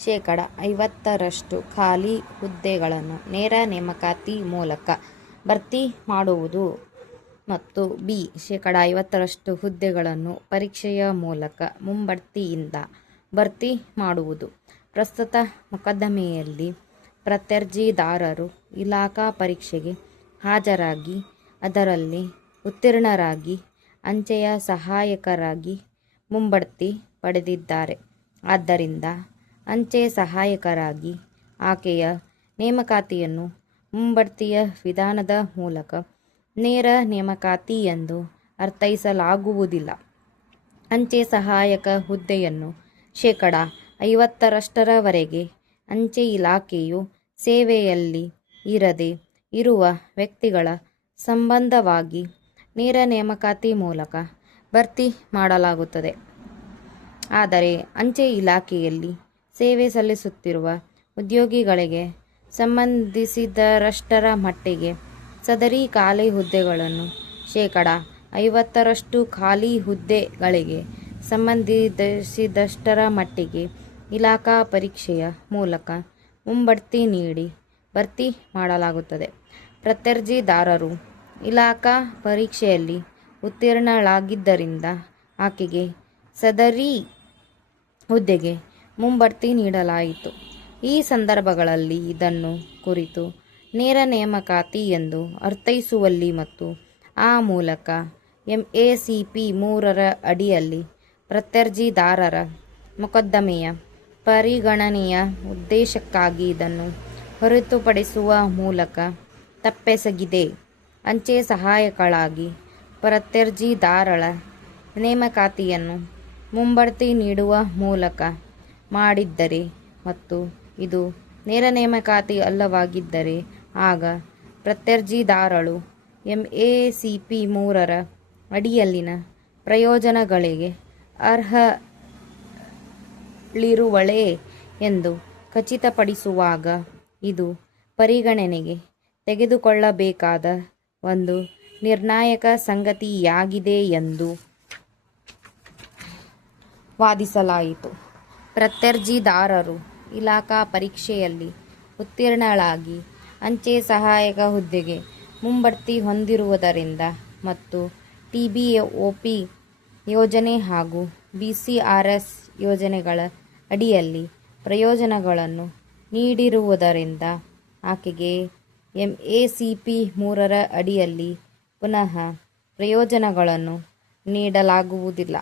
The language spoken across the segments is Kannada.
50% ಖಾಲಿ ಹುದ್ದೆಗಳನ್ನು ನೇರ ನೇಮಕಾತಿ ಮೂಲಕ ಭರ್ತಿ ಮಾಡುವುದು ಮತ್ತು ಬಿ. 50% ಹುದ್ದೆಗಳನ್ನು ಪರೀಕ್ಷೆಯ ಮೂಲಕ ಮುಂಬಡ್ತಿಯಿಂದ ಭರ್ತಿ ಮಾಡುವುದು. ಪ್ರಸ್ತುತ ಮೊಕದ್ದಮೆಯಲ್ಲಿ ಪ್ರತ್ಯರ್ಜಿದಾರರು ಇಲಾಖಾ ಪರೀಕ್ಷೆಗೆ ಹಾಜರಾಗಿ ಅದರಲ್ಲಿ ಉತ್ತೀರ್ಣರಾಗಿ ಅಂಚೆಯ ಸಹಾಯಕರಾಗಿ ಮುಂಬಡ್ತಿ ಪಡೆದಿದ್ದಾರೆ. ಆದ್ದರಿಂದ ಅಂಚೆ ಸಹಾಯಕರಾಗಿ ಆಕೆಯ ನೇಮಕಾತಿಯನ್ನು ಮುಂಬಡ್ತಿಯ ವಿಧಾನದ ಮೂಲಕ ನೇರ ನೇಮಕಾತಿ ಎಂದು ಅರ್ಥೈಸಲಾಗುವುದಿಲ್ಲ. ಅಂಚೆ ಸಹಾಯಕ ಹುದ್ದೆಯನ್ನು 50%ರವರೆಗೆ ಅಂಚೆ ಇಲಾಖೆಯು ಸೇವೆಯಲ್ಲಿ ಇರದೇ ಇರುವ ವ್ಯಕ್ತಿಗಳ ಸಂಬಂಧವಾಗಿ ನೇರ ನೇಮಕಾತಿ ಮೂಲಕ ಭರ್ತಿ ಮಾಡಲಾಗುತ್ತದೆ. ಆದರೆ ಅಂಚೆ ಇಲಾಖೆಯಲ್ಲಿ ಸೇವೆ ಸಲ್ಲಿಸುತ್ತಿರುವ ಉದ್ಯೋಗಿಗಳಿಗೆ ಸಂಬಂಧಿಸಿದಷ್ಟರ ಮಟ್ಟಿಗೆ ಸದರಿ ಖಾಲಿ ಹುದ್ದೆಗಳನ್ನು 50% ಖಾಲಿ ಹುದ್ದೆಗಳಿಗೆ ಸಂಬಂಧಿಸಿದಷ್ಟರ ಮಟ್ಟಿಗೆ ಇಲಾಖಾ ಪರೀಕ್ಷೆಯ ಮೂಲಕ ಮುಂಬಡ್ತಿ ನೀಡಿ ಭರ್ತಿ ಮಾಡಲಾಗುತ್ತದೆ. ಪ್ರತ್ಯರ್ಜಿದಾರರು ಇಲಾಖಾ ಪರೀಕ್ಷೆಯಲ್ಲಿ ಉತ್ತೀರ್ಣಳಾಗಿದ್ದರಿಂದ ಆಕೆಗೆ ಸದರಿ ಹುದ್ದೆಗೆ ಮುಂಬಡ್ತಿ ನೀಡಲಾಯಿತು. ಈ ಸಂದರ್ಭಗಳಲ್ಲಿ ಇದನ್ನು ಕುರಿತು ನೇರ ನೇಮಕಾತಿ ಎಂದು ಅರ್ಥೈಸುವಲ್ಲಿ ಮತ್ತು ಆ ಮೂಲಕ MACP 3ರ ಅಡಿಯಲ್ಲಿ ಪ್ರತ್ಯರ್ಜಿದಾರರ ಮೊಕದ್ದಮೆಯ ಪರಿಗಣನೆಯ ಉದ್ದೇಶಕ್ಕಾಗಿ ಇದನ್ನು ಹೊರತುಪಡಿಸುವ ಮೂಲಕ ತಪ್ಪೆಸಗಿದೆ. ಅಂಚೆ ಸಹಾಯಕಳಾಗಿ ಪ್ರತ್ಯರ್ಜಿದಾರಳ ನೇಮಕಾತಿಯನ್ನು ಮುಂಬಡ್ತಿ ನೀಡುವ ಮೂಲಕ ಮಾಡಿದ್ದರೆ ಮತ್ತು ಇದು ನೇರ ನೇಮಕಾತಿ ಅಲ್ಲವಾಗಿದ್ದರೆ ಆಗ ಪ್ರತ್ಯರ್ಜಿದಾರಳು MACP 3ರ ಅಡಿಯಲ್ಲಿನ ಪ್ರಯೋಜನಗಳಿಗೆ ಅರ್ಹಳಿರುವಳೇ ಎಂದು ಖಚಿತಪಡಿಸುವಾಗ ಇದು ಪರಿಗಣನೆಗೆ ತೆಗೆದುಕೊಳ್ಳಬೇಕಾದ ಒಂದು ನಿರ್ಣಾಯಕ ಸಂಗತಿಯಾಗಿದೆ ಎಂದು ವಾದಿಸಲಾಯಿತು. ಪ್ರತ್ಯರ್ಜಿದಾರರು ಇಲಾಖಾ ಪರೀಕ್ಷೆಯಲ್ಲಿ ಉತ್ತೀರ್ಣಳಾಗಿ ಅಂಚೆ ಸಹಾಯಕ ಹುದ್ದೆಗೆ ಮುಂಬಡ್ತಿ ಹೊಂದಿರುವುದರಿಂದ ಮತ್ತು TBOP ಯೋಜನೆ ಹಾಗೂ BCRS ಯೋಜನೆಗಳ ಅಡಿಯಲ್ಲಿ ಪ್ರಯೋಜನಗಳನ್ನು ನೀಡಿರುವುದರಿಂದ ಆಕೆಗೆ MACP 3ರ ಅಡಿಯಲ್ಲಿ ಪುನಃ ಪ್ರಯೋಜನಗಳನ್ನು ನೀಡಲಾಗುವುದಿಲ್ಲ.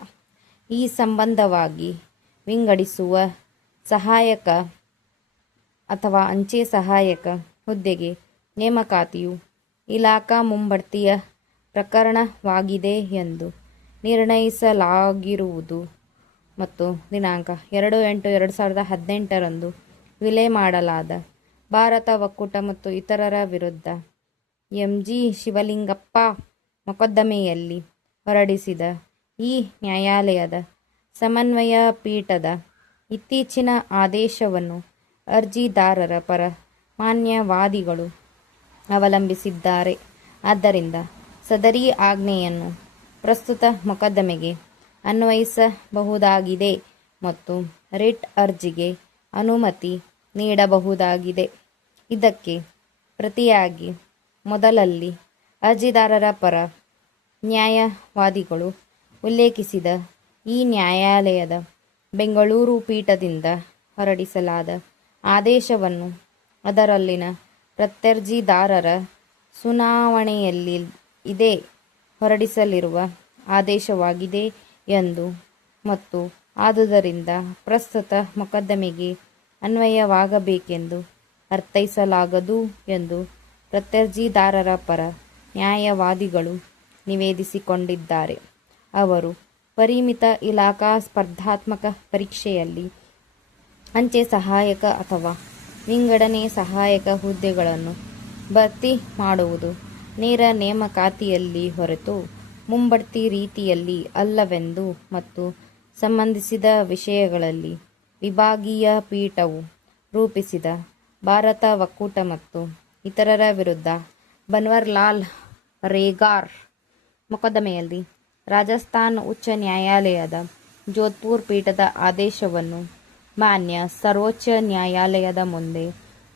ಈ ಸಂಬಂಧವಾಗಿ ವಿಂಗಡಿಸುವ ಸಹಾಯಕ ಅಥವಾ ಅಂಚೆ ಸಹಾಯಕ ಹುದ್ದೆಗೆ ನೇಮಕಾತಿಯು ಇಲಾಖಾ ಮುಂಬಡ್ತಿಯ ಪ್ರಕರಣವಾಗಿದೆ ಎಂದು ನಿರ್ಣಯಿಸಲಾಗಿರುವುದು ಮತ್ತು ದಿನಾಂಕ 2/8/2018ರಂದು ವಿಲೆ ಮಾಡಲಾದ ಭಾರತ ಒಕ್ಕೂಟ ಮತ್ತು ಇತರರ ವಿರುದ್ಧ MG ಶಿವಲಿಂಗಪ್ಪ ಮೊಕದ್ದಮೆಯಲ್ಲಿ ಹೊರಡಿಸಿದ ಈ ನ್ಯಾಯಾಲಯದ ಸಮನ್ವಯ ಪೀಠದ ಇತ್ತೀಚಿನ ಆದೇಶವನ್ನು ಅರ್ಜಿದಾರರ ಪರ ಮಾನ್ಯವಾದಿಗಳು ಅವಲಂಬಿಸಿದ್ದಾರೆ. ಆದ್ದರಿಂದ ಸದರಿ ಆಜ್ಞೆಯನ್ನು ಪ್ರಸ್ತುತ ಮೊಕದ್ದಮೆಗೆ ಅನ್ವಯಿಸಬಹುದಾಗಿದೆ ಮತ್ತು ರಿಟ್ ಅರ್ಜಿಗೆ ಅನುಮತಿ ನೀಡಬಹುದಾಗಿದೆ. ಇದಕ್ಕೆ ಪ್ರತಿಯಾಗಿ ಮೊದಲಲ್ಲಿ ಅರ್ಜಿದಾರರ ಪರ ನ್ಯಾಯವಾದಿಗಳು ಉಲ್ಲೇಖಿಸಿದ ಈ ನ್ಯಾಯಾಲಯದ ಬೆಂಗಳೂರು ಪೀಠದಿಂದ ಹೊರಡಿಸಲಾದ ಆದೇಶವನ್ನು ಅದರಲ್ಲಿನ ಪ್ರತ್ಯರ್ಜಿದಾರರ ಸುನಾವಣೆಯಲ್ಲಿದೆ ಹೊರಡಿಸಲಿರುವ ಆದೇಶವಾಗಿದೆ ಎಂದು ಮತ್ತು ಆದುದರಿಂದ ಪ್ರಸ್ತುತ ಮೊಕದ್ದಮೆಗೆ ಅನ್ವಯವಾಗಬೇಕೆಂದು ಅರ್ಥೈಸಲಾಗದು ಎಂದು ಪ್ರತ್ಯರ್ಜಿದಾರರ ಪರ ನ್ಯಾಯವಾದಿಗಳು ನಿವೇದಿಸಿಕೊಂಡಿದ್ದಾರೆ. ಅವರು ಪರಿಮಿತ ಇಲಾಖಾ ಸ್ಪರ್ಧಾತ್ಮಕ ಪರೀಕ್ಷೆಯಲ್ಲಿ ಅಂಚೆ ಸಹಾಯಕ ಅಥವಾ ವಿಂಗಡಣೆ ಸಹಾಯಕ ಹುದ್ದೆಗಳನ್ನು ಭರ್ತಿ ಮಾಡುವುದು ನೇರ ನೇಮಕಾತಿಯಲ್ಲಿ ಹೊರತು ಮುಂಬಡ್ತಿ ರೀತಿಯಲ್ಲಿ ಅಲ್ಲವೆಂದು ಮತ್ತು ಸಂಬಂಧಿಸಿದ ವಿಷಯಗಳಲ್ಲಿ ವಿಭಾಗೀಯ ಪೀಠವು ರೂಪಿಸಿದ ಭಾರತ ಒಕ್ಕೂಟ ಮತ್ತು ಇತರರ ವಿರುದ್ಧ ಬನ್ವರ್ಲಾಲ್ ರೇಗಾರ್ ಮೊಕದ್ದಮೆಯಲ್ಲಿ ರಾಜಸ್ಥಾನ ಉಚ್ಚ ನ್ಯಾಯಾಲಯದ ಜೋಧ್ಪುರ್ ಪೀಠದ ಆದೇಶವನ್ನು ಮಾನ್ಯ ಸರ್ವೋಚ್ಚ ನ್ಯಾಯಾಲಯದ ಮುಂದೆ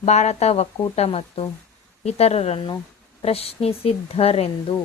ಭಾರತ ಒಕ್ಕೂಟ ಮತ್ತು ಇತರರನ್ನು ಪ್ರಶ್ನಿಸಿದ್ದರೆಂದು